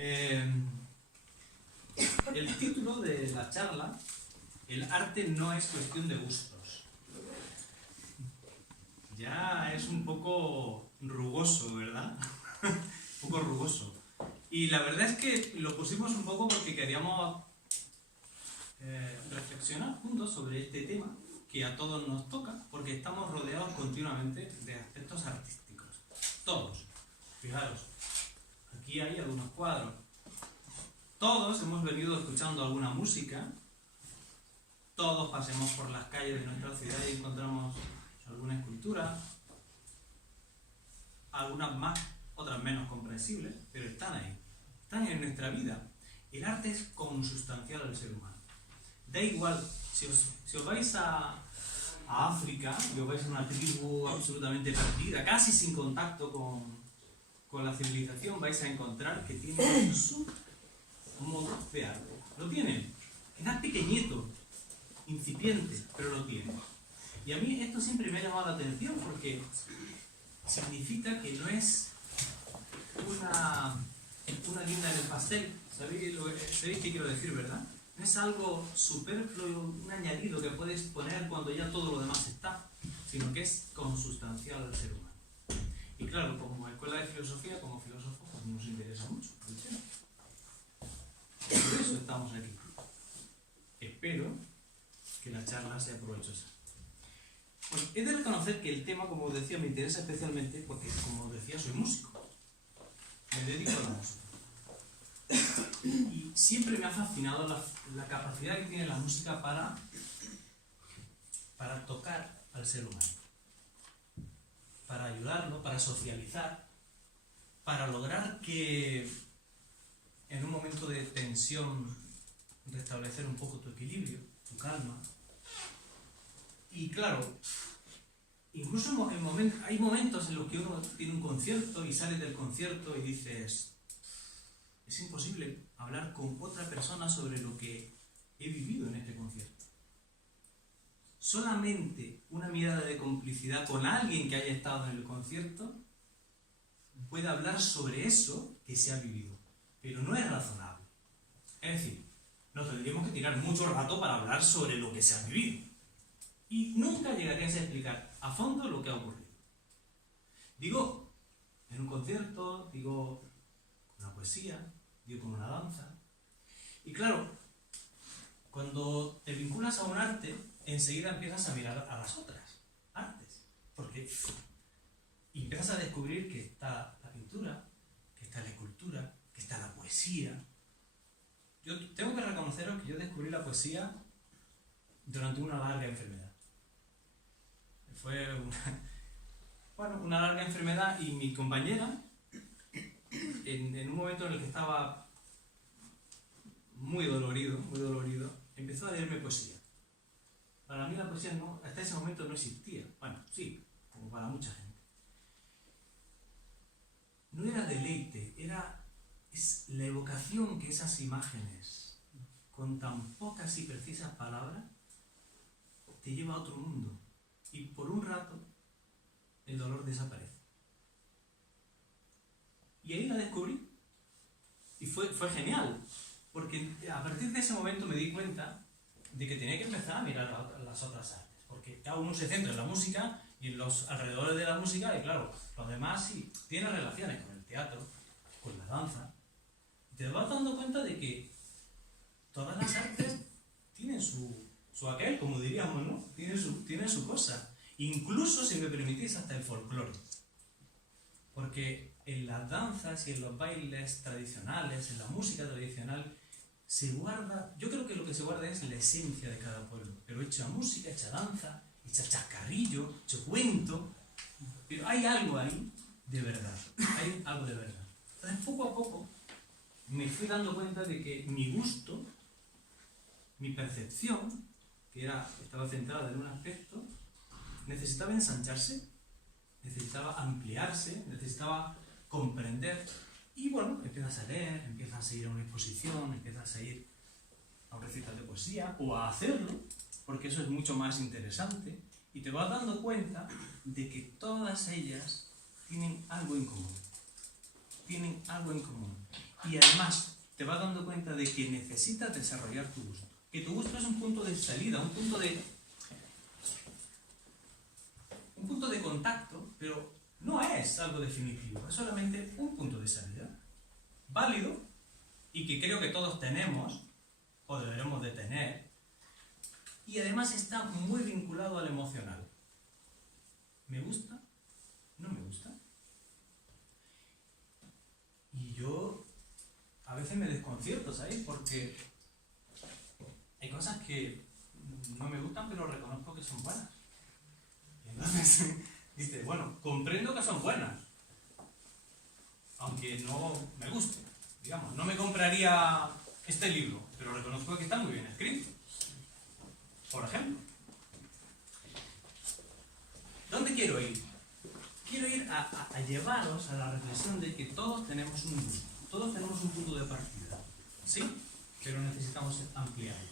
El título de la charla, el arte no es cuestión de gustos. Ya es un poco rugoso, ¿verdad? Un poco rugoso. Y la verdad es que lo pusimos un poco porque queríamos reflexionar juntos sobre este tema que a todos nos toca, porque estamos rodeados continuamente de aspectos artísticos. Todos. Fijaros, aquí hay algunos cuadros. Todos hemos venido escuchando alguna música. Todos pasemos por las calles de nuestra ciudad y encontramos alguna escultura. Algunas más, otras menos comprensibles, pero están ahí. Están en nuestra vida. El arte es consustancial al ser humano. Da igual, si os vais a África y os vais a una tribu absolutamente perdida, casi sin contacto con la civilización, vais a encontrar que tiene su modo de arte. Lo tienen. Quizás pequeñito, incipiente, pero lo tienen. Y a mí esto siempre me ha llamado la atención porque significa que no es una guinda en el pastel. ¿Sabéis qué quiero decir, verdad? No es algo superfluo, un añadido que puedes poner cuando ya todo lo demás está, sino que es consustancial al ser humano. Y claro, como escuela de filosofía, como filósofos, pues nos interesa mucho el tema. Por eso estamos aquí. Espero que la charla sea provechosa. Pues he de reconocer que el tema, como os decía, me interesa especialmente porque, como os decía, soy músico. Me dedico a la música. Y siempre me ha fascinado la capacidad que tiene la música para tocar al ser humano. Para ayudarlo, para socializar, para lograr que en un momento de tensión restablecer un poco tu equilibrio, tu calma. Y claro, incluso hay momentos en los que uno tiene un concierto y sales del concierto y dices, es imposible hablar con otra persona sobre lo que he vivido en este concierto. Solamente una mirada de complicidad con alguien que haya estado en el concierto puede hablar sobre eso que se ha vivido, pero no es razonable. Es decir, nos tendríamos que tirar mucho rato para hablar sobre lo que se ha vivido. Y nunca llegarías a explicar a fondo lo que ha ocurrido. Digo, en un concierto, digo, con una poesía, digo, con una danza. Y claro, cuando te vinculas a un arte, enseguida empiezas a mirar a las otras artes. Y empiezas a descubrir que está la pintura, que está la escultura, que está la poesía. Yo tengo que reconoceros que yo descubrí la poesía durante una larga enfermedad. Fue una larga enfermedad y mi compañera, en un momento en el que estaba muy dolorido, empezó a leerme poesía. Para mí la poesía hasta ese momento no existía. Bueno, sí, como para mucha gente. No era deleite, es la evocación que esas imágenes, con tan pocas y precisas palabras, te lleva a otro mundo. Y por un rato, el dolor desaparece. Y ahí la descubrí. Y fue genial. Porque a partir de ese momento me di cuenta de que tenía que empezar a mirar las otras artes. Porque cada uno se centra en la música y en los alrededores de la música, y claro, los demás sí tienen relaciones con el teatro, con la danza. Y te vas dando cuenta de que todas las artes tienen su aquel, como diríamos, ¿no? Tienen su cosa. Incluso, si me permitís, hasta el folclore. Porque en las danzas y en los bailes tradicionales, en la música tradicional, se guarda, yo creo que lo que se guarda es la esencia de cada pueblo, pero hecha música, hecha danza, hecha chascarrillo, hecho cuento, pero hay algo ahí de verdad, hay algo de verdad. Entonces, poco a poco, me fui dando cuenta de que mi gusto, mi percepción, que estaba centrada en un aspecto, necesitaba ensancharse, necesitaba ampliarse, necesitaba comprender. Y bueno, empiezas a leer, empiezas a ir a una exposición, empiezas a ir a un recital de poesía o a hacerlo, porque eso es mucho más interesante, y te vas dando cuenta de que todas ellas tienen algo en común. Tienen algo en común. Y además te vas dando cuenta de que necesitas desarrollar tu gusto. Que tu gusto es un punto de salida, un punto de contacto, pero no es algo definitivo, es solamente un punto de salida. Válido, y que creo que todos tenemos, o deberemos de tener, y además está muy vinculado al emocional. ¿Me gusta? ¿No me gusta? Y yo a veces me desconcierto, ¿sabéis? Porque hay cosas que no me gustan, pero reconozco que son buenas. Y entonces, dices, bueno, comprendo que son buenas, aunque no me guste. Digamos, no me compraría este libro, pero reconozco que está muy bien escrito. Por ejemplo. ¿Dónde quiero ir? Quiero ir a llevaros a la reflexión de que todos tenemos un gusto, todos tenemos un punto de partida, ¿sí? Pero necesitamos ampliarlo,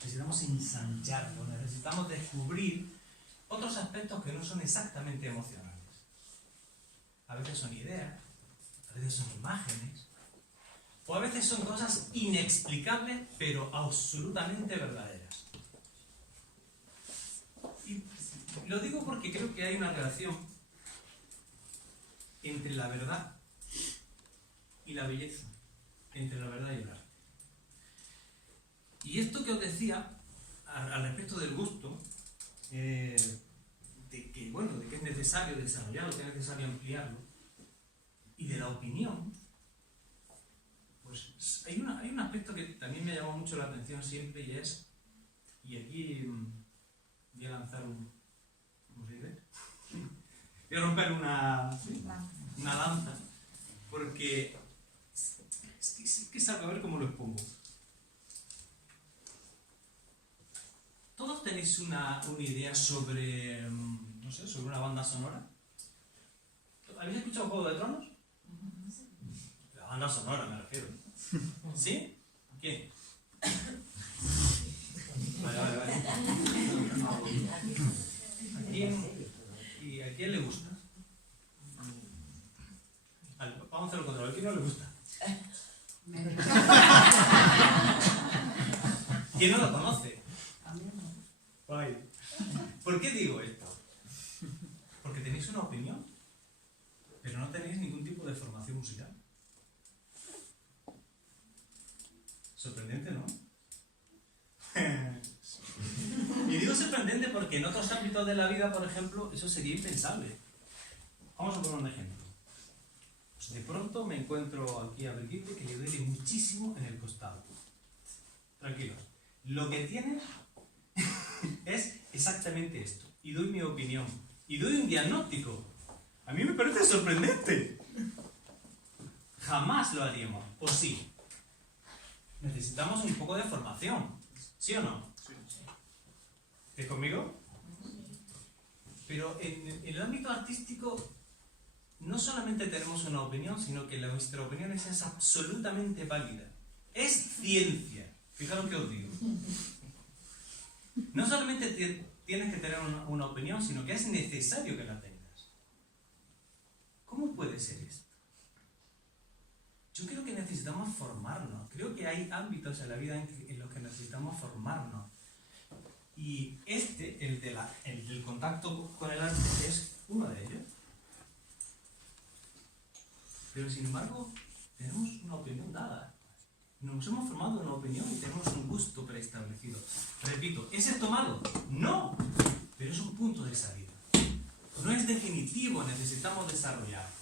necesitamos ensancharlo, necesitamos descubrir otros aspectos que no son exactamente emocionales. A veces son ideas, a veces son imágenes, o a veces son cosas inexplicables, pero absolutamente verdaderas. Y lo digo porque creo que hay una relación entre la verdad y la belleza, entre la verdad y el arte. Y esto que os decía al respecto del gusto, de que es necesario desarrollarlo, que es necesario ampliarlo, y de la opinión, pues hay un aspecto que también me ha llamado mucho la atención siempre, y aquí voy a lanzar ¿cómo se dice? Voy a romper una lanza, porque es que salgo a ver cómo lo expongo. ¿Todos tenéis una idea sobre, no sé, sobre una banda sonora? ¿Habéis escuchado Juego de Tronos? La banda sonora me refiero. ¿Sí? ¿Quién? Vale. ¿A quién le gusta? Vale, vamos a hacerlo contra. ¿A quién no le gusta? ¿Quién no lo conoce? ¿Por qué digo esto? Porque tenéis una opinión, pero no tenéis ningún tipo de formación musical. Sorprendente, ¿no? Y digo sorprendente porque en otros ámbitos de la vida, por ejemplo, eso sería impensable. Vamos a poner un ejemplo. Pues de pronto me encuentro aquí a Brigitte que le duele muchísimo en el costado. Tranquilos. Lo que tiene es exactamente esto. Y doy mi opinión. Y doy un diagnóstico. A mí me parece sorprendente. Jamás lo haríamos. ¿O sí? Necesitamos un poco de formación. ¿Sí o no? ¿Estás conmigo? Pero en el ámbito artístico no solamente tenemos una opinión, sino que nuestra opinión es absolutamente válida. Es ciencia. Fijaros que os digo. No solamente tienes que tener una opinión, sino que es necesario que la tengas. ¿Cómo puede ser esto? Yo creo que necesitamos formarnos. Creo que hay ámbitos en la vida en los que necesitamos formarnos. Y el del contacto con el arte es uno de ellos. Pero sin embargo, tenemos una opinión dada. Nos hemos formado una opinión y tenemos un gusto preestablecido. Repito, ¿es esto malo? No, pero es un punto de salida. No es definitivo, necesitamos desarrollarlo.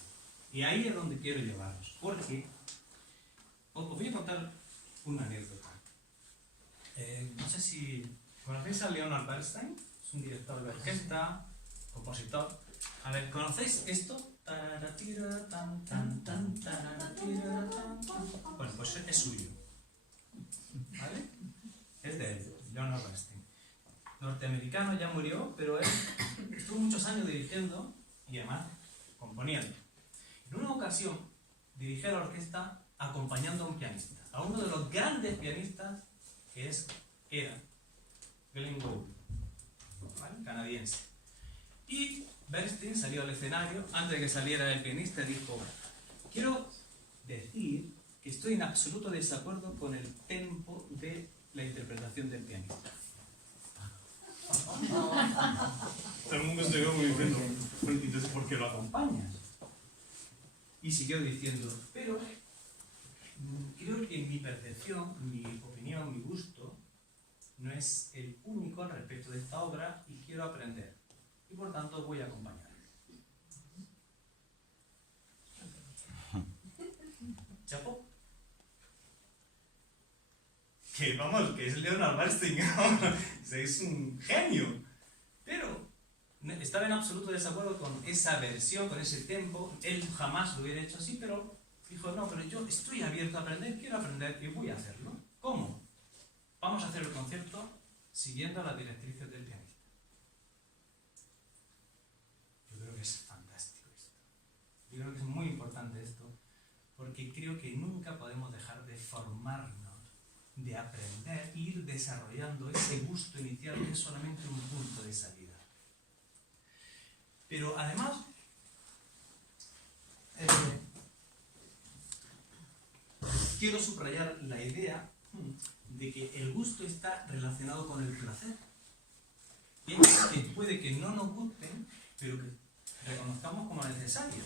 Y ahí es donde quiero llevaros. Porque os voy a contar una anécdota. No sé si conocéis a Leonard Bernstein, es un director de orquesta, compositor. A ver, ¿conocéis esto? Bueno, pues es suyo. ¿Vale? Es de él, Leonard Bernstein. Norteamericano, ya murió, pero él estuvo muchos años dirigiendo y además componiendo. En una ocasión dirigió la orquesta acompañando a un pianista, a uno de los grandes pianistas que era Glenn Gould, ¿vale? Canadiense. Y Bernstein salió al escenario, antes de que saliera el pianista, dijo: quiero decir que estoy en absoluto desacuerdo con el tempo de la interpretación del pianista. Todo el mundo se quedó muy diciendo, entonces, ¿por qué lo acompañas? Y siguió diciendo, pero creo que mi percepción, mi opinión, mi gusto, no es el único al respecto de esta obra y quiero aprender. Y por tanto voy a acompañar. ¿Chapo? Que vamos, que es Leonard Bernstein, es un genio. Pero estaba en absoluto desacuerdo con esa versión, con ese tempo. Él jamás lo hubiera hecho así, pero dijo, no, pero yo estoy abierto a aprender, quiero aprender y voy a hacerlo. ¿Cómo? Vamos a hacer el concierto siguiendo las directrices del pianista. Yo creo que es fantástico esto. Yo creo que es muy importante esto, porque creo que nunca podemos dejar de formarnos, de aprender e ir desarrollando ese gusto inicial que es solamente un punto de salida. Pero además, quiero subrayar la idea de que el gusto está relacionado con el placer. Y hay cosas que puede que no nos gusten, pero que reconozcamos como necesarias.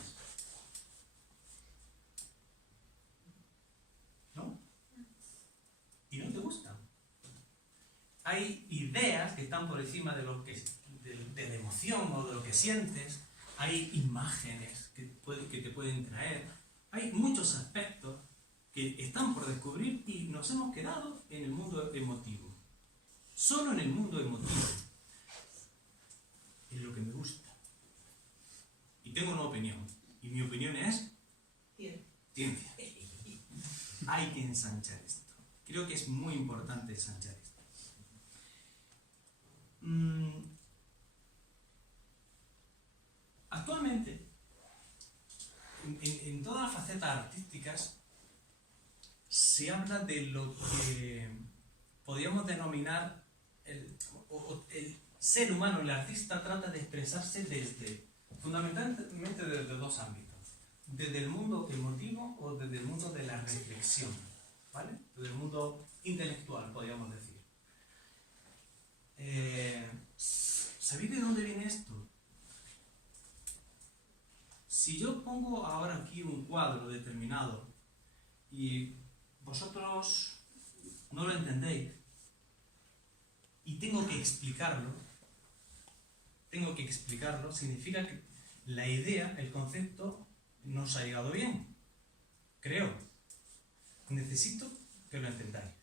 ¿No? Y no te gustan. Hay ideas que están por encima de lo que de la emoción o de lo que sientes. Hay imágenes que te pueden traer. Hay muchos aspectos que están por descubrir y nos hemos quedado en el mundo emotivo. Solo en el mundo emotivo. Es lo que me gusta. Y tengo una opinión. Y mi opinión es ciencia. Hay que ensanchar esto. Creo que es muy importante ensanchar esto. Actualmente, en todas las facetas artísticas, se habla de lo que podríamos denominar el ser humano. El artista trata de expresarse fundamentalmente desde dos ámbitos: desde el mundo emotivo o desde el mundo de la reflexión, ¿vale? Desde el mundo intelectual, podríamos decir. ¿Sabéis de dónde viene esto? Si yo pongo ahora aquí un cuadro determinado y vosotros no lo entendéis y tengo que explicarlo, significa que la idea, el concepto, no os ha llegado bien. Creo. Necesito que lo entendáis.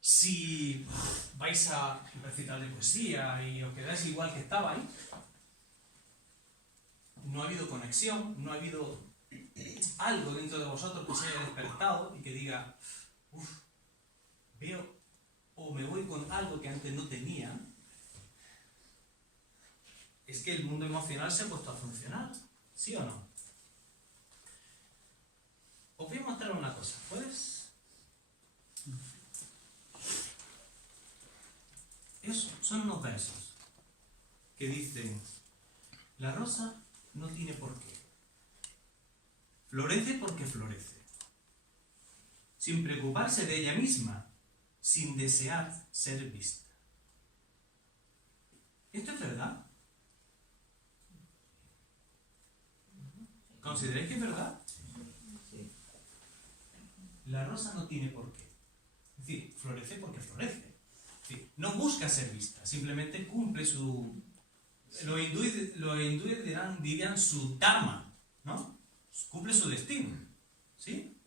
Si vais a recitar de poesía y os quedáis igual que estabais, no ha habido conexión, no ha habido algo dentro de vosotros que se haya despertado y que diga, veo o me voy con algo que antes no tenía. Es que el mundo emocional se ha puesto a funcionar, ¿sí o no? Os voy a mostrar una cosa, ¿puedes? Eso, son unos versos que dicen: la rosa no tiene por qué. Florece porque florece, sin preocuparse de ella misma, sin desear ser vista. ¿Esto es verdad? ¿Consideráis que es verdad? La rosa no tiene por qué. Es decir, florece porque florece. Es decir, no busca ser vista, simplemente cumple su... Los hindúes dirían su dharma, ¿no? Cumple su destino. ¿Sí?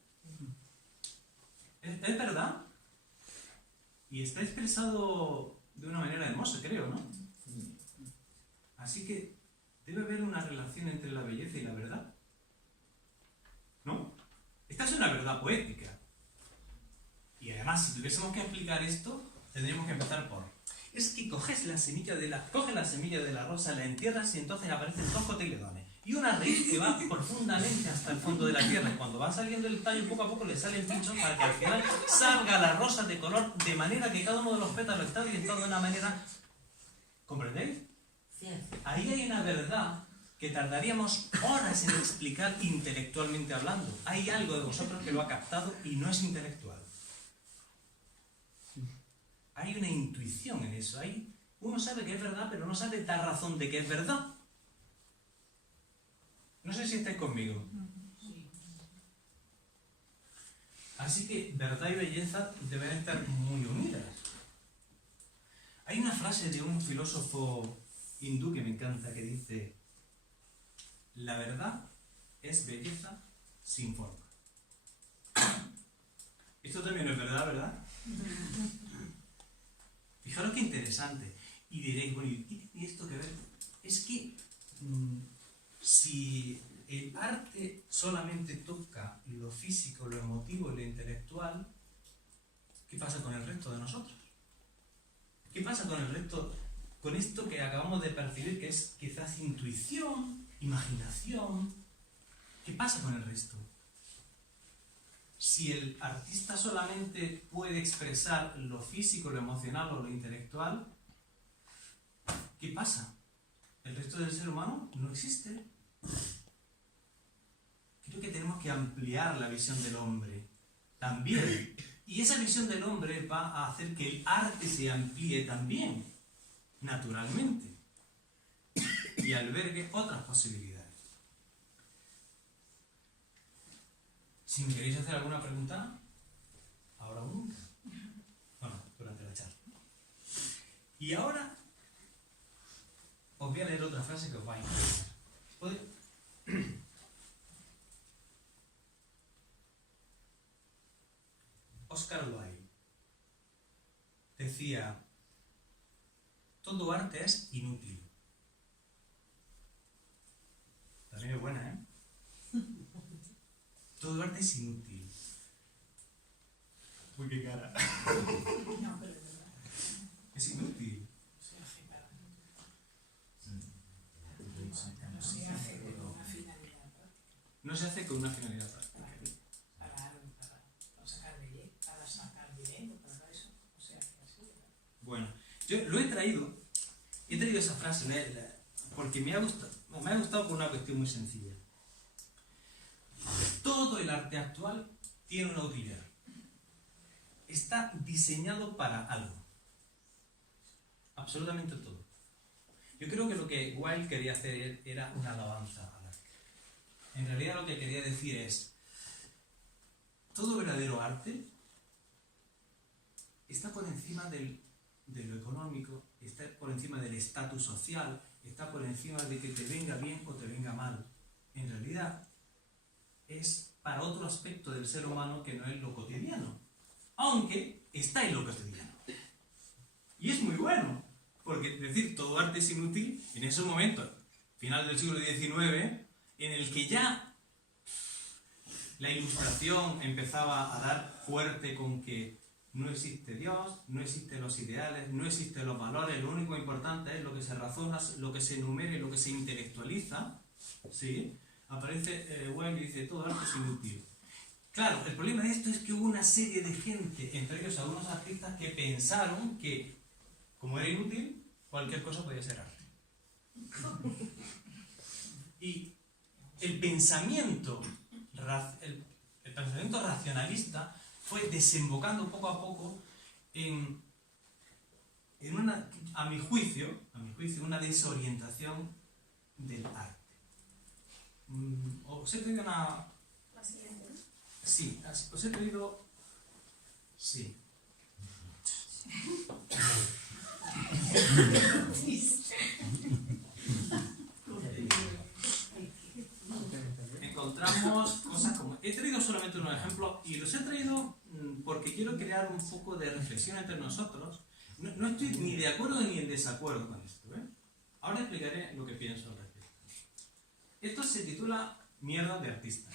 ¿Es verdad? Y está expresado de una manera hermosa, creo, ¿no? Así que debe haber una relación entre la belleza y la verdad, ¿no? Esta es una verdad poética. Y además, si tuviésemos que explicar esto, tendríamos que empezar por... Es que coges la semilla de la rosa, la entierras y entonces aparecen dos cotiledones. Y una raíz que va profundamente hasta el fondo de la tierra. Y cuando va saliendo el tallo, poco a poco le salen pinchos para que al final salga la rosa de color, de manera que cada uno de los pétalos está orientado de una manera... ¿Comprendéis? Sí. Ahí hay una verdad que tardaríamos horas en explicar intelectualmente hablando. Hay algo de vosotros que lo ha captado y no es intelectual. Hay una intuición en eso. Uno sabe que es verdad, pero no sabe dar razón de que es verdad. No sé si estáis conmigo. Así que verdad y belleza deben estar muy unidas. Hay una frase de un filósofo hindú que me encanta que dice: la verdad es belleza sin forma. Esto también no es verdad, ¿verdad? Fijaros qué interesante. Y diréis, bueno, ¿y esto qué ver? Es que si el arte solamente toca lo físico, lo emotivo y lo intelectual, ¿qué pasa con el resto de nosotros? ¿Qué pasa con el resto, con esto que acabamos de percibir, que es quizás intuición, imaginación? ¿Qué pasa con el resto? Si el artista solamente puede expresar lo físico, lo emocional o lo intelectual, ¿qué pasa? ¿El resto del ser humano no existe? Creo que tenemos que ampliar la visión del hombre también. Y esa visión del hombre va a hacer que el arte se amplíe también, naturalmente, y albergue otras posibilidades. Si me queréis hacer alguna pregunta, ahora o nunca. Bueno, durante la charla. Y ahora os voy a leer otra frase que os va a interesar. ¿Puede? Oscar Wilde decía: todo arte es inútil. También es buena, ¿eh? Todo arte es inútil. Uy, qué cara. No, pero es verdad. Es inútil. No se hace con una finalidad práctica. No se hace con una finalidad práctica. Para sacar belleza, para sacar dinero, para eso. O sea, que así, ¿verdad? Bueno, yo lo he traído esa frase porque me ha gustado por una cuestión muy sencilla. Todo el arte actual tiene una utilidad. Está diseñado para algo. Absolutamente todo. Yo creo que lo que Wilde quería hacer era una alabanza al arte. En realidad lo que quería decir es: todo verdadero arte está por encima de lo económico, está por encima del estatus social, está por encima de que te venga bien o te venga mal. En realidad es para otro aspecto del ser humano que no es lo cotidiano, aunque está en lo cotidiano. Y es muy bueno, porque decir todo arte es inútil, en esos momentos, final del siglo XIX, en el que ya la Ilustración empezaba a dar fuerte con que no existe Dios, no existen los ideales, no existen los valores, lo único importante es lo que se razona, lo que se enumera y lo que se intelectualiza, ¿sí? Aparece Wilde y dice: todo arte es inútil. Claro, el problema de esto es que hubo una serie de gente, entre ellos algunos artistas, que pensaron que, como era inútil, cualquier cosa podía ser arte. Y el pensamiento racionalista fue desembocando poco a poco en una, a mi juicio, una desorientación del arte. Os he traído una... La siguiente, ¿no? Sí, os he traído... Sí. Encontramos cosas como... He traído solamente unos ejemplos y los he traído porque quiero crear un poco de reflexión entre nosotros. No estoy ni de acuerdo ni en desacuerdo con esto, ¿eh? Ahora explicaré lo que pienso al respecto. Esto se titula Mierda de artista.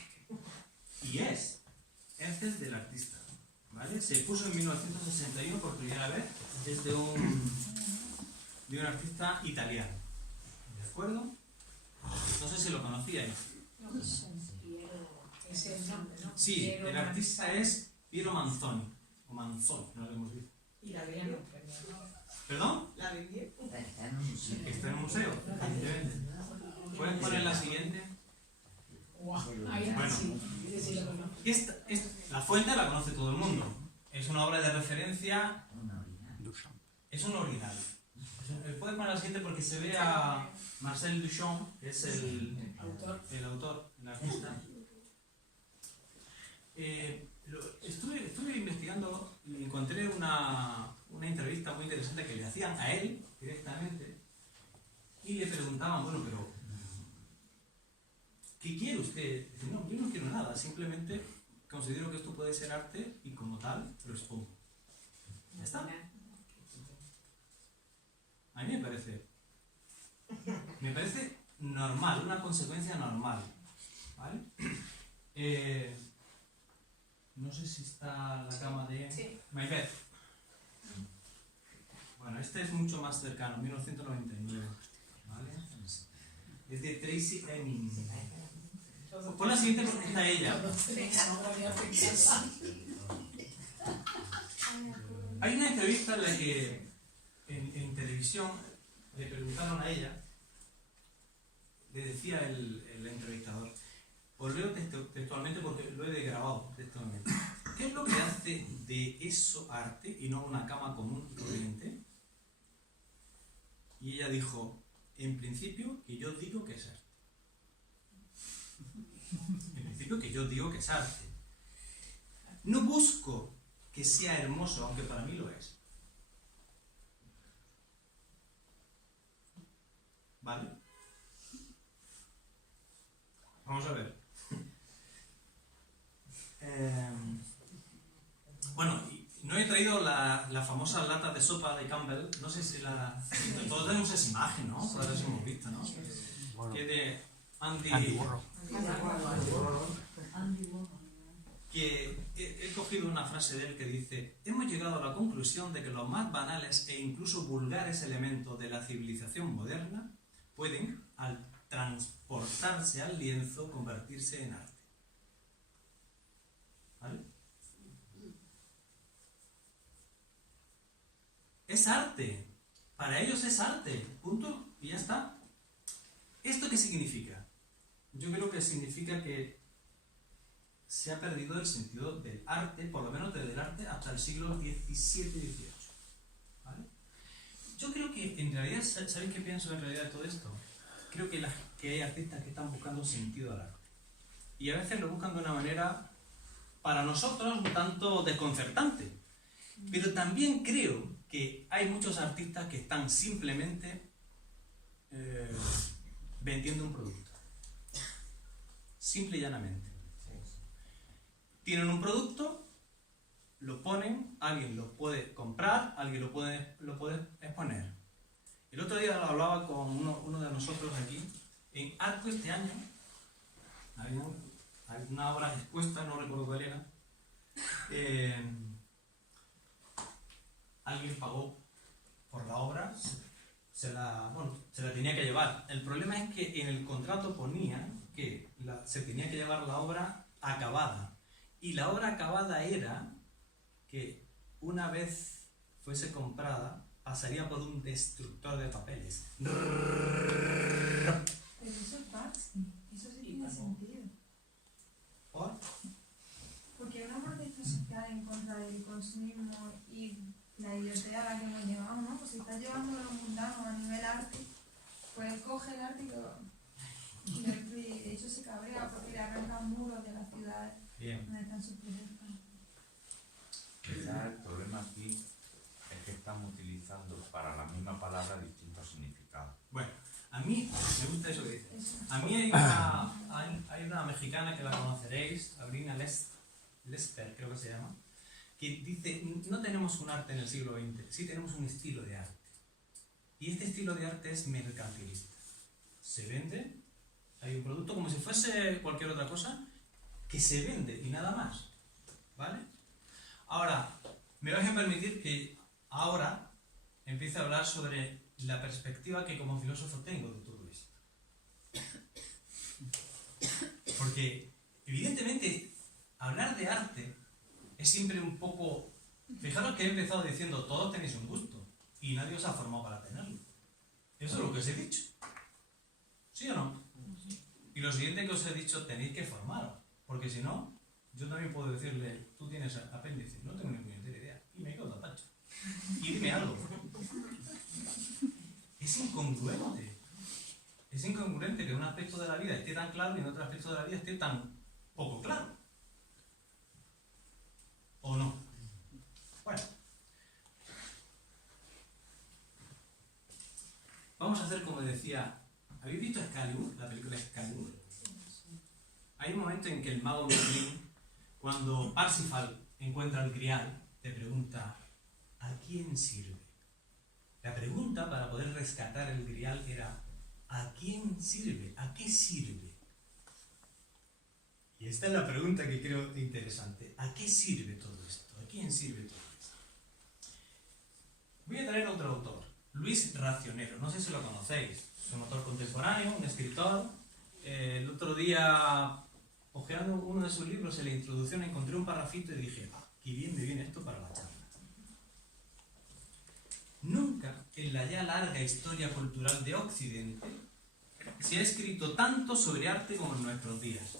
Y es del artista, ¿vale? Se puso en 1961 por primera vez desde un artista italiano. ¿De acuerdo? No sé si lo conocíais. Es el nombre, ¿no? Sí, el artista es Piero Manzoni. O Manzoni, no lo hemos visto. Y la vendió. ¿Perdón? La vendió. Está en un museo. Está en un museo, evidentemente. ¿Puedes poner la siguiente? Guau, ahí Bueno. sí, ese sí lo conozco. La fuente la conoce todo el mundo. Es una obra de referencia. Es un original. Puedes poner la siguiente porque se ve a Marcel Duchamp, que es el autor, el artista. Estuve investigando y encontré una entrevista muy interesante que le hacían a él directamente y le preguntaban, bueno, pero ¿qué quiere usted? Dice, no, yo no quiero nada, simplemente considero que esto puede ser arte y como tal lo expongo. Ya está. A mí me parece normal, una consecuencia normal, ¿vale? No sé si está la cama de Sí. Maybeth. Bueno, este es mucho más cercano, 1999, ¿vale? Es de Tracy Emin. Pon la siguiente porque está ella. Hay una entrevista en la que en televisión le preguntaron a ella, le decía el entrevistador, os leo textualmente porque lo he grabado textualmente. ¿Qué es lo que hace de eso arte y no una cama común y corriente? Y ella dijo, en principio que yo digo que es arte. En principio que yo digo que es arte. No busco que sea hermoso, aunque para mí lo es. ¿Vale? Vamos a ver. Bueno, no he traído la famosa lata de sopa de Campbell. No sé si todos tenemos esa imagen, ¿no? Todos la hemos visto, ¿no? Que es de Andy Warhol. Que he cogido una frase de él que dice: hemos llegado a la conclusión de que los más banales e incluso vulgares elementos de la civilización moderna pueden, al transportarse al lienzo, convertirse en arte. ¿Vale? Es arte. Para ellos es arte. Punto. Y ya está. ¿Esto qué significa? Yo creo que significa que se ha perdido el sentido del arte, por lo menos desde el arte hasta el siglo XVII-XVIII. ¿Vale? Yo creo que en realidad, ¿sabéis qué pienso en realidad de todo esto? Creo que hay artistas que están buscando sentido al arte. Y a veces lo buscan de una manera, para nosotros, un tanto desconcertante. Pero también creo que hay muchos artistas que están simplemente vendiendo un producto. Simple y llanamente. Tienen un producto, lo ponen, alguien lo puede comprar, alguien lo puede exponer. El otro día lo hablaba con uno de nosotros aquí. En Arco este año había una obra expuesta, no recuerdo cuál era. Alguien pagó por la obra, se la tenía que llevar. El problema es que en el contrato ponía que se tenía que llevar la obra acabada. Y la obra acabada era que una vez fuese comprada, pasaría por un destructor de papeles. Pero eso es taxi, eso sí tiene sentido. ¿Por? Porque una protesta social en contra del consumismo y la idiotez a la que hemos llegado, ¿no? Pues si estás llevando lo mundano a nivel arte, pues coge el arte y de hecho se cabrea porque le arrancan muros de la ciudad. Bien. Donde están sus protestas. Quizás el problema aquí es que estamos utilizando para la misma palabra distintos significados. Bueno, a mí me gusta eso que dices. Eso. A mí hay una mexicana que la conoceréis, Sabrina Lester, creo que se llama, que dice, no tenemos un arte en el siglo XX, sí tenemos un estilo de arte. Y este estilo de arte es mercantilista. Se vende, hay un producto como si fuese cualquier otra cosa, que se vende y nada más. ¿Vale? Ahora, me vais a permitir que ahora empiece a hablar sobre la perspectiva que como filósofo tengo de todo esto. Porque, evidentemente, hablar de arte es siempre un poco... Fijaros que he empezado diciendo, todos tenéis un gusto, y nadie os ha formado para tenerlo. Eso es lo que os he dicho. ¿Sí o no? lo siguiente que os he dicho, tenéis que formaros, porque si no, yo también puedo decirle, tú tienes apéndice, no tengo ni puñetera idea, y me quedo tapacho. Y dime algo. Es incongruente. Es incongruente que en un aspecto de la vida esté tan claro y en otro aspecto de la vida esté tan poco claro. ¿O no? Bueno. Vamos a hacer como decía... ¿Habéis visto Excalibur? La película Excalibur. Hay un momento en que el mago Merlín, cuando Parsifal encuentra el grial, le pregunta, ¿a quién sirve? La pregunta para poder rescatar el grial era, ¿a quién sirve? ¿A qué sirve? Y esta es la pregunta que creo interesante. ¿A qué sirve todo esto? ¿A quién sirve todo esto? Voy a traer otro autor, Luis Racionero. No sé si lo conocéis. Es un autor contemporáneo, un escritor. El otro día, hojeando uno de sus libros en la introducción, encontré un parrafito y dije, qué bien me viene esto para la charla. Nunca en la ya larga historia cultural de Occidente se ha escrito tanto sobre arte como en nuestros días.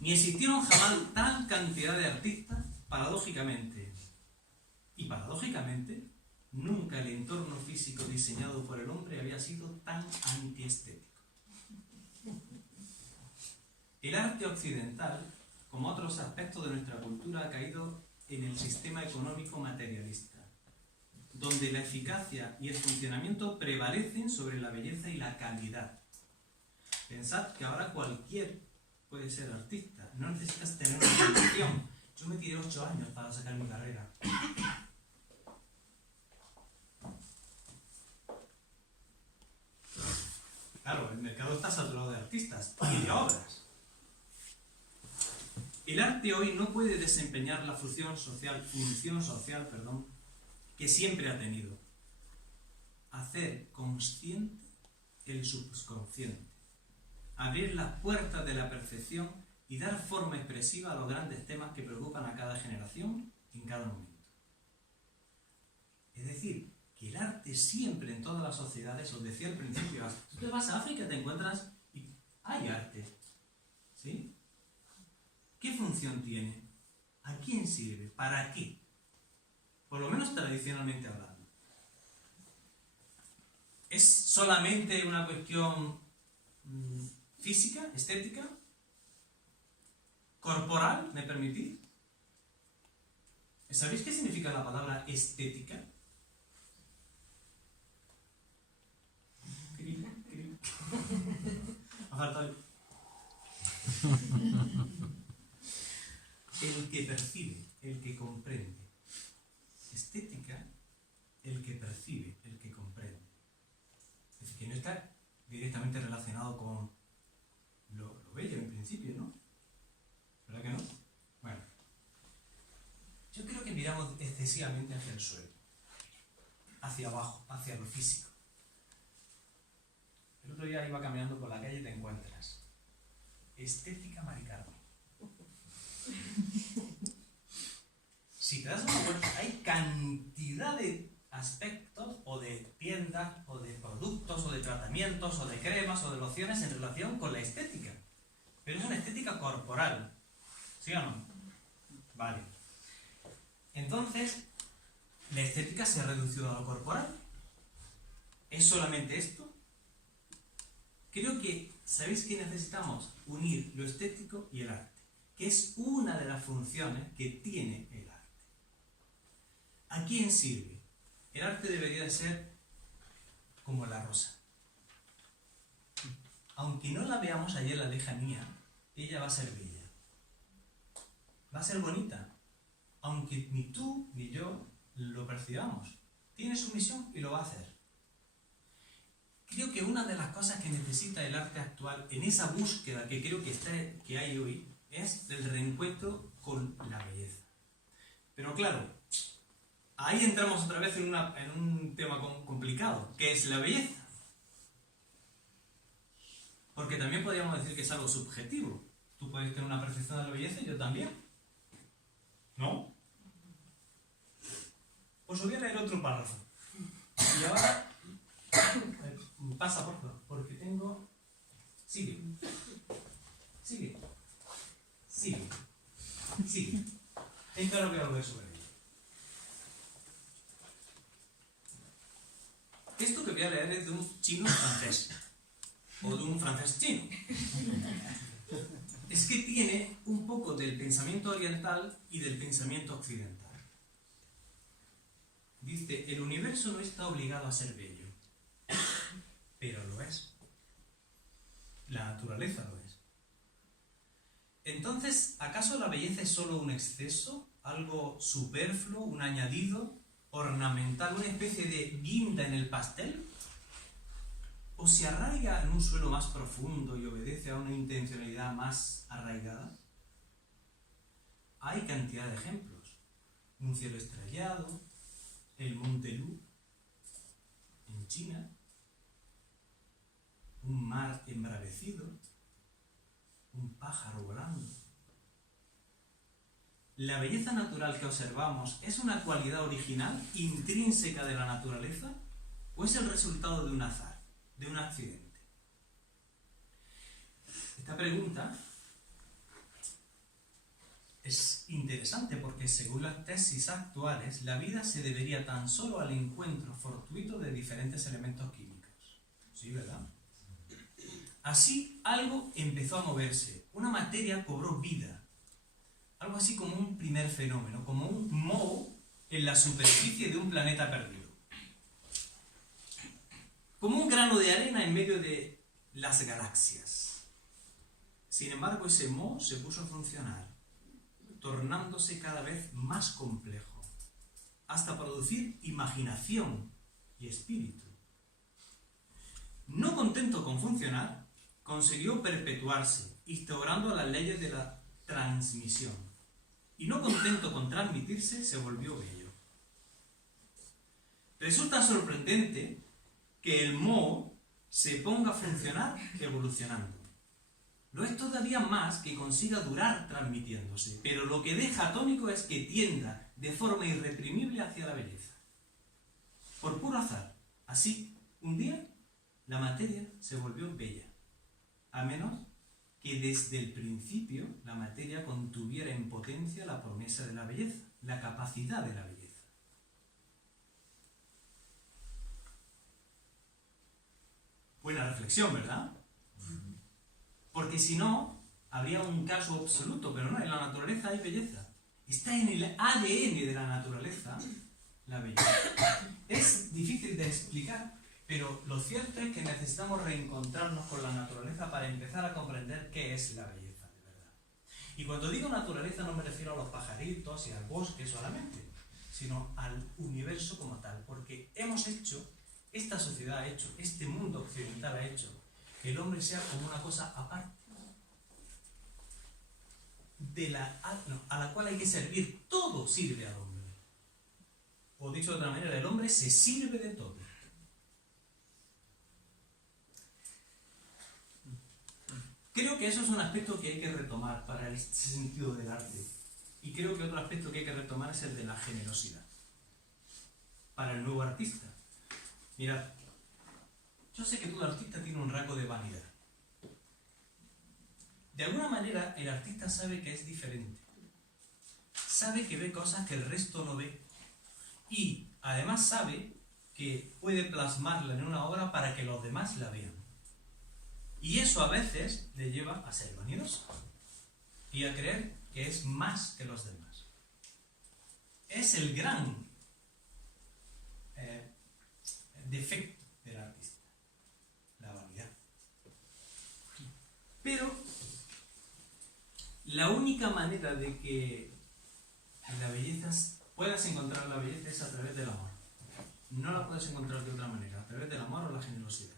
Ni existieron jamás tal cantidad de artistas, paradójicamente. Y paradójicamente, nunca el entorno físico diseñado por el hombre había sido tan antiestético. El arte occidental, como otros aspectos de nuestra cultura, ha caído en el sistema económico materialista, donde la eficacia y el funcionamiento prevalecen sobre la belleza y la calidad. Pensad que ahora cualquier puede ser artista, no necesitas tener una formación. Yo me tiré 8 años para sacar mi carrera. Claro, el mercado está saturado de artistas y de obras. El arte hoy no puede desempeñar la función social, que siempre ha tenido. Hacer consciente el subconsciente. Abrir las puertas de la percepción y dar forma expresiva a los grandes temas que preocupan a cada generación en cada momento. Es decir, que el arte siempre en todas las sociedades, os decía al principio, tú te vas a África y te encuentras y hay arte. ¿Sí? ¿Qué función tiene? ¿A quién sirve? ¿Para qué? Por lo menos tradicionalmente hablando. ¿Es solamente una cuestión física, estética? ¿Corporal? ¿Me permitís? ¿Sabéis qué significa la palabra estética? Ha faltado el que percibe, el que comprende. Estética, el que percibe, el que comprende. Es decir, que no está directamente relacionado con lo bello en principio, ¿no? ¿Verdad que no? Bueno, yo creo que miramos excesivamente hacia el suelo, hacia abajo, hacia lo físico. El otro día iba caminando por la calle y te encuentras estética Mari Carmen. Si te das una vuelta, hay cantidad de aspectos o de tiendas o de productos o de tratamientos o de cremas o de lociones en relación con la estética, pero es una estética corporal, ¿sí o no? Vale. Entonces, la estética se ha reducido a lo corporal. ¿Es solamente esto? Creo que, ¿sabéis que necesitamos? Unir lo estético y el arte, que es una de las funciones que tiene el arte. ¿A quién sirve? El arte debería de ser como la rosa. Aunque no la veamos allí en la lejanía, ella va a ser bella. Va a ser bonita. Aunque ni tú ni yo lo percibamos. Tiene su misión y lo va a hacer. Creo que una de las cosas que necesita el arte actual, en esa búsqueda que creo que hay hoy, es el reencuentro con la belleza. Pero claro, ahí entramos otra vez en un tema complicado, que es la belleza. Porque también podríamos decir que es algo subjetivo. Tú puedes tener una percepción de la belleza y yo también. ¿No? Os voy a leer otro párrafo. Y ahora... pasa, por favor, porque tengo Sigue. Sigue. Sigue. Sigue. Es claro que lo veo sobre ello. Esto que voy a leer es de un chino francés. O de un francés chino. Es que tiene un poco del pensamiento oriental y del pensamiento occidental. Dice, el universo no está obligado a ser bello, pero lo es. La naturaleza lo es. Entonces, ¿acaso la belleza es solo un exceso, algo superfluo, un añadido, ornamental, una especie de guinda en el pastel? ¿O se arraiga en un suelo más profundo y obedece a una intencionalidad más arraigada? Hay cantidad de ejemplos. Un cielo estrellado, el Monte Lu, en China, un mar embravecido, un pájaro volando. ¿La belleza natural que observamos es una cualidad original, intrínseca de la naturaleza, o es el resultado de un azar, de un accidente? Esta pregunta es interesante porque según las tesis actuales, la vida se debería tan solo al encuentro fortuito de diferentes elementos químicos. ¿Sí, verdad? Así algo empezó a moverse, una materia cobró vida, algo así como un primer fenómeno, como un moho en la superficie de un planeta perdido. Como un grano de arena en medio de las galaxias. Sin embargo, ese moho se puso a funcionar, tornándose cada vez más complejo, hasta producir imaginación y espíritu. No contento con funcionar, consiguió perpetuarse, instaurando las leyes de la transmisión. Y no contento con transmitirse, se volvió bello. Resulta sorprendente que el moho se ponga a funcionar evolucionando. Lo es todavía más que consiga durar transmitiéndose, pero lo que deja atónico es que tienda de forma irreprimible hacia la belleza. Por puro azar, así, un día, la materia se volvió bella, a menos que desde el principio la materia contuviera en potencia la promesa de la belleza, la capacidad de la belleza. Buena reflexión, ¿verdad? Porque si no, habría un caso absoluto, pero no, en la naturaleza hay belleza. Está en el ADN de la naturaleza la belleza. Es difícil de explicar, pero lo cierto es que necesitamos reencontrarnos con la naturaleza para empezar a comprender qué es la belleza, de verdad. Y cuando digo naturaleza no me refiero a los pajaritos y al bosque solamente, sino al universo como tal, porque esta sociedad ha hecho, este mundo occidental ha hecho, que el hombre sea como una cosa aparte, a la cual hay que servir. Todo sirve al hombre. O dicho de otra manera, el hombre se sirve de todo. Creo que eso es un aspecto que hay que retomar para el sentido del arte. Y creo que otro aspecto que hay que retomar es el de la generosidad. Para el nuevo artista. Mirad, yo sé que todo artista tiene un rasgo de vanidad. De alguna manera, el artista sabe que es diferente. Sabe que ve cosas que el resto no ve. Y además sabe que puede plasmarla en una obra para que los demás la vean. Y eso a veces le lleva a ser vanidoso y a creer que es más que los demás. Es el gran defecto del artista, la vanidad. Pero la única manera de que puedas encontrar la belleza es a través del amor. No la puedes encontrar de otra manera, a través del amor o la generosidad.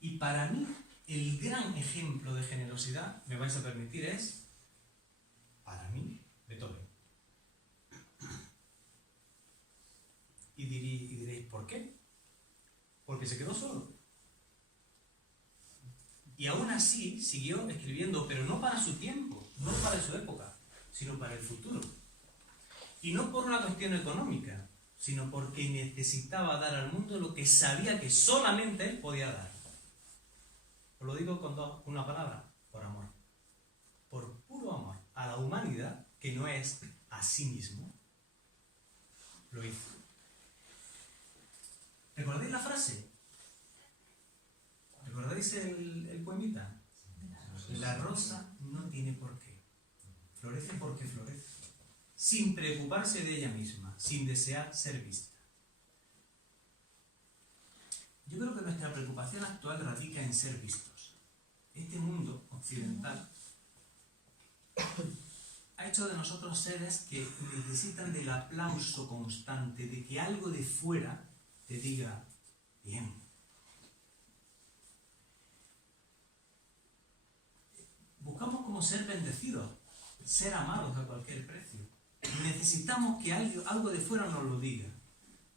Y para mí, el gran ejemplo de generosidad, me vais a permitir, es, para mí, Beethoven. Y diréis, ¿por qué? Porque se quedó solo. Y aún así siguió escribiendo, pero no para su tiempo, no para su época, sino para el futuro. Y no por una cuestión económica, sino porque necesitaba dar al mundo lo que sabía que solamente él podía dar. Os lo digo con una palabra, por amor. Por puro amor a la humanidad, que no es a sí mismo, lo hizo. ¿Recordáis la frase? ¿Recordáis el poemita? La rosa no tiene por qué. Florece porque florece. Sin preocuparse de ella misma, sin desear ser vista. Yo creo que nuestra preocupación actual radica en ser vistos. Este mundo occidental ha hecho de nosotros seres que necesitan del aplauso constante, de que algo de fuera te diga, bien. Buscamos como ser bendecidos, ser amados a cualquier precio. Necesitamos que algo de fuera nos lo diga.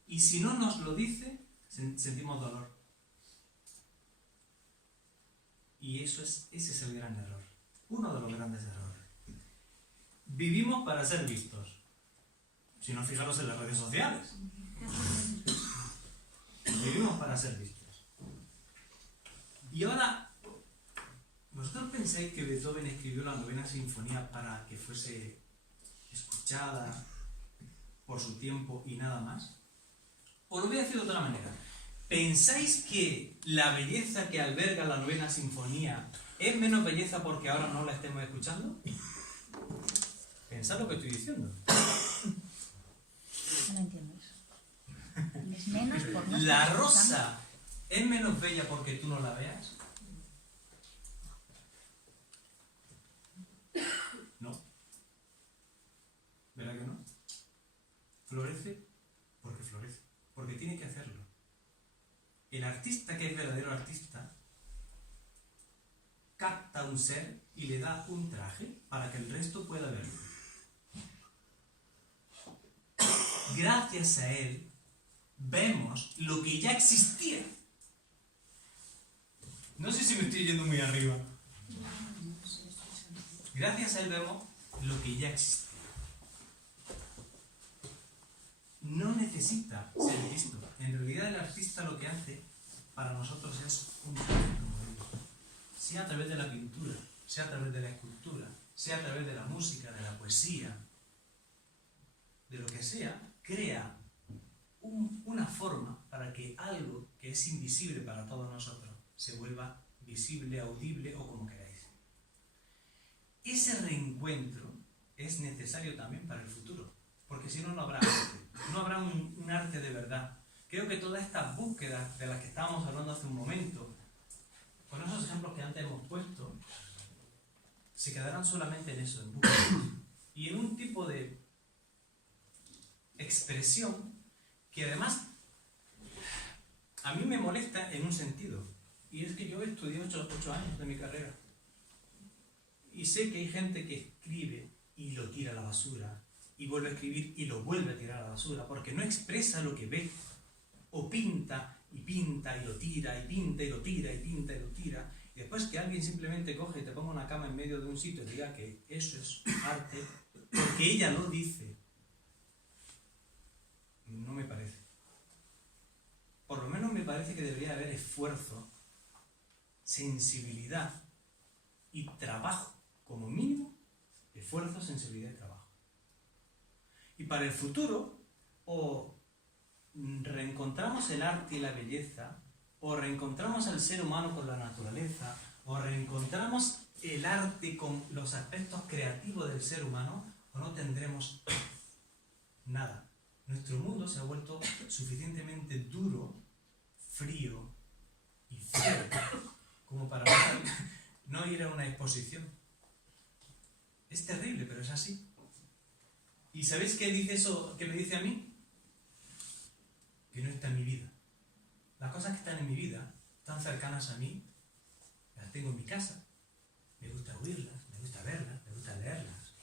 Y si no nos lo dice, sentimos dolor. Y ese es el gran error. Uno de los grandes errores. Vivimos para ser vistos. Si no, fijaros en las redes sociales. Vivimos para ser vistos. Y ahora, ¿vosotros pensáis que Beethoven escribió la 9ª sinfonía para que fuese escuchada por su tiempo y nada más? Os lo voy a decir de otra manera. ¿Pensáis que la belleza que alberga la 9ª sinfonía es menos belleza porque ahora no la estemos escuchando? Pensad lo que estoy diciendo. No entiendo eso. Es menos por no ¿La estar rosa es menos bella porque tú no la veas? No. ¿Verdad que no? Florece porque florece. Porque tiene que hacerlo. El artista que es verdadero artista capta un ser y le da un traje para que el resto pueda verlo. Gracias a él vemos lo que ya existía. No sé si me estoy yendo muy arriba. Gracias a él vemos lo que ya existía. No necesita ser visto. En realidad el artista lo que hace para nosotros es un traje, como digo. Sea a través de la pintura, sea a través de la escultura, sea a través de la música, de la poesía, de lo que sea, crea una forma para que algo que es invisible para todos nosotros se vuelva visible, audible o como queráis. Ese reencuentro es necesario también para el futuro, porque si no, no habrá arte, no habrá un arte de verdad. Creo que todas estas búsquedas de las que estábamos hablando hace un momento, con esos ejemplos que antes hemos puesto, se quedarán solamente en eso, en búsqueda. Y en un tipo de expresión que además a mí me molesta en un sentido, y es que yo estudié 8 años de mi carrera y sé que hay gente que escribe y lo tira a la basura y vuelve a escribir y lo vuelve a tirar a la basura porque no expresa lo que ve, o pinta y pinta y lo tira y pinta y lo tira y pinta y lo tira, y después que alguien simplemente coge y te ponga una cama en medio de un sitio y diga que eso es arte porque ella lo dice. No me parece. Por lo menos me parece que debería haber esfuerzo, sensibilidad y trabajo, como mínimo, esfuerzo, sensibilidad y trabajo. Y para el futuro, o reencontramos el arte y la belleza, o reencontramos al ser humano con la naturaleza, o reencontramos el arte con los aspectos creativos del ser humano, o no tendremos nada. Nuestro mundo se ha vuelto suficientemente duro, frío y feo como para no ir a una exposición. Es terrible, pero es así. ¿Y sabéis qué dice eso, qué me dice a mí? Que no está en mi vida. Las cosas que están en mi vida, tan cercanas a mí, las tengo en mi casa. Me gusta oírlas, me gusta verlas, me gusta leerlas.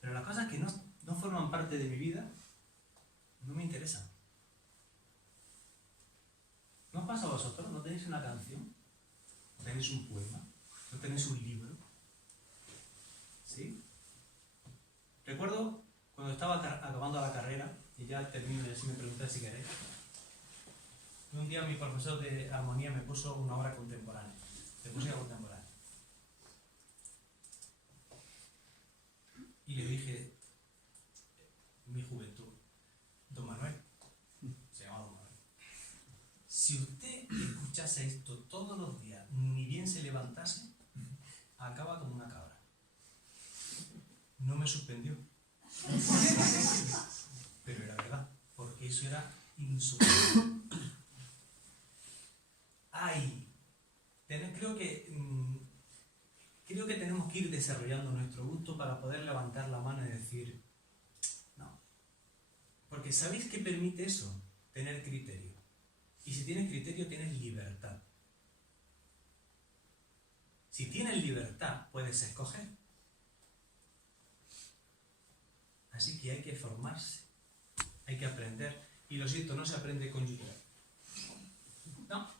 Pero las cosas que no forman parte de mi vida, no me interesan. ¿No os pasa a vosotros? ¿No tenéis una canción? ¿No tenéis un poema? ¿No tenéis un libro? ¿Sí? Recuerdo cuando estaba acabando la carrera, y ya termino, y así me preguntáis si queréis. Un día mi profesor de armonía me puso una obra contemporánea. de música contemporánea. Y le dije, mi juventud, don Manuel, se llama don Manuel, si usted escuchase esto todos los días, ni bien se levantase, acaba como una cabra. No me suspendió. Pero era verdad, porque eso era insoportable. Creo que tenemos que ir desarrollando nuestro gusto para poder levantar la mano y decir, no. Porque ¿sabéis qué permite eso? Tener criterio. Y si tienes criterio, tienes libertad. Si tienes libertad, puedes escoger. Así que hay que formarse, hay que aprender. Y lo siento, no se aprende con YouTube. No,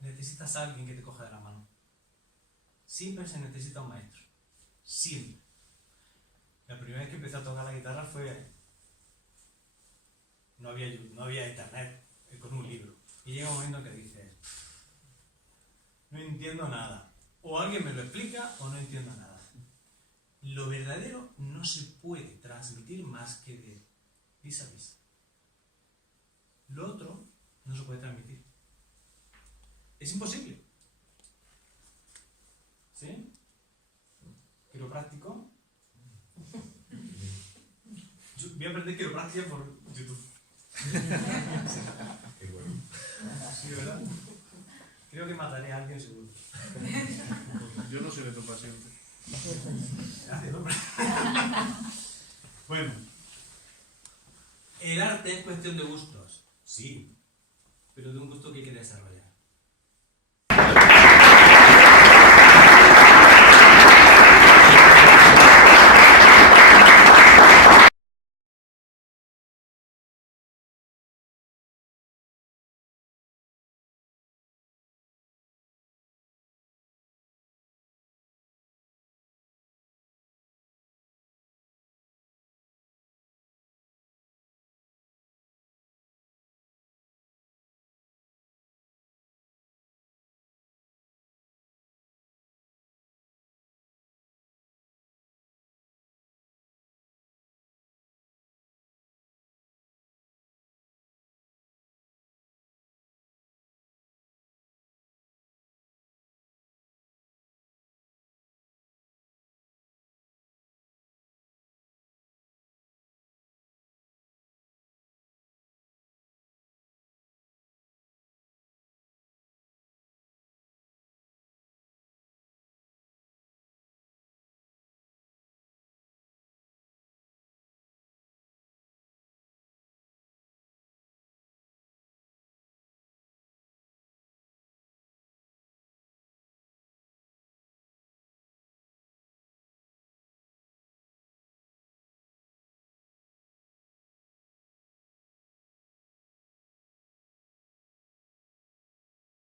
necesitas a alguien que te coja de la mano. Siempre se necesita un maestro. Siempre. La primera vez que empecé a tocar la guitarra fue... No había internet, con un libro. Y llega un momento que dices, no entiendo nada. O alguien me lo explica o no entiendo nada. Lo verdadero no se puede transmitir más que de vis a vis. Lo otro no se puede transmitir. Es imposible. ¿Sí? Quiropráctico. Yo voy a aprender quiropráctica por YouTube. Qué bueno. Sí, ¿verdad? Creo que mataré a alguien seguro. Yo no soy de tu paciente. Gracias, hombre. Bueno. El arte es cuestión de gustos. Sí. Pero de un gusto que hay que desarrollar.